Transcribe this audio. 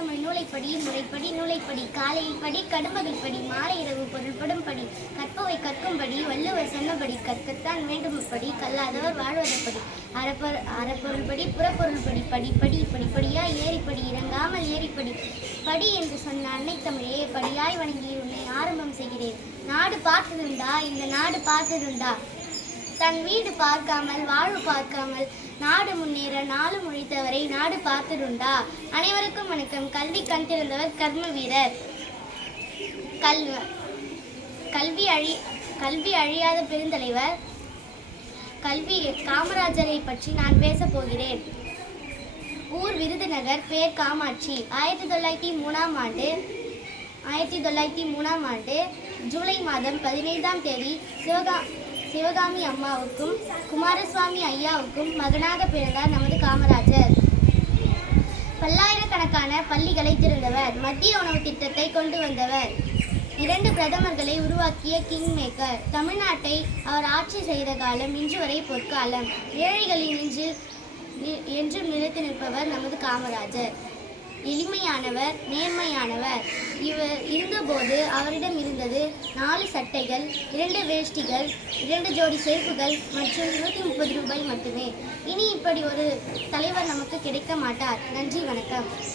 தமிழ் நூலைப்படி முறைப்படி நூலைப்படி காலையில் படி கடும்பகல் படி மாலை இரவு பொருள்படும் படி கற்பவை கற்கும்படி வள்ளுவர் சொன்னபடி கற்கத்தான் வேண்டும்படி கல்லாதவர் வாழ்வதப்படி அறப்பொரு அறப்பொருள்படி புறப்பொருள்படி படிப்படி படிப்படியா ஏறிப்படி இறங்காமல் ஏறிப்படி படி என்று சொன்ன அன்னை தமிழே படியாய் வணங்கி உன்னை ஆரம்பம் செய்கிறேன். நாடு பார்த்ததுண்டா? இந்த நாடு பார்த்ததுண்டா? தன் வீடு பார்க்காமல் வாழ்வு பார்க்காமல் நாடு முன்னேற நாடு முழித்தவரை நாடு பார்த்ததுண்டா? அனைவருக்கும் வணக்கம். கல்வி கண் திறந்தவர் கர்ம வீரர். கல் கல்வி அழி கல்வி அழியாத பெருந்தலைவர். கல்வி காமராஜரை பற்றி நான் பேசப் போகிறேன். ஊர் விருதுநகர் பேர் காமாட்சி. ஆயிரத்தி தொள்ளாயிரத்தி மூணாம் ஆண்டு ஆயிரத்தி தொள்ளாயிரத்தி மூணாம் ஆண்டு ஜூலை மாதம் பதினைந்தாம் தேதி சிவகா சிவகாமி அம்மாவுக்கும் குமாரசுவாமி ஐயாவுக்கும் மகனாக பிறந்தார் நமது காமராஜர். பல்லாயிரக்கணக்கான பள்ளிகளை திறந்தவர் மத்திய உணவு திட்டத்தை கொண்டு வந்தவர். இரண்டு பிரதமர்களை உருவாக்கிய கிங் மேக்கர் தமிழ்நாட்டை அவர் ஆட்சி செய்த காலம் இன்று வரை பொற்காலம். ஏழைகளின் நெஞ்சு நி- என்றும் நிலைத்து நிற்பவர் நமது காமராஜர். எளிமையானவர் நேர்மையானவர். இவர் இருந்தபோது அவரிடம் இருந்தது நாலு சட்டைகள் இரண்டு வேஷ்டிகள் இரண்டு ஜோடி செருப்புகள் மற்றும் நூற்றி முப்பது ரூபாய் மட்டுமே. இனி இப்படி ஒரு தலைவர் நமக்கு கிடைக்க மாட்டார். நன்றி வணக்கம்.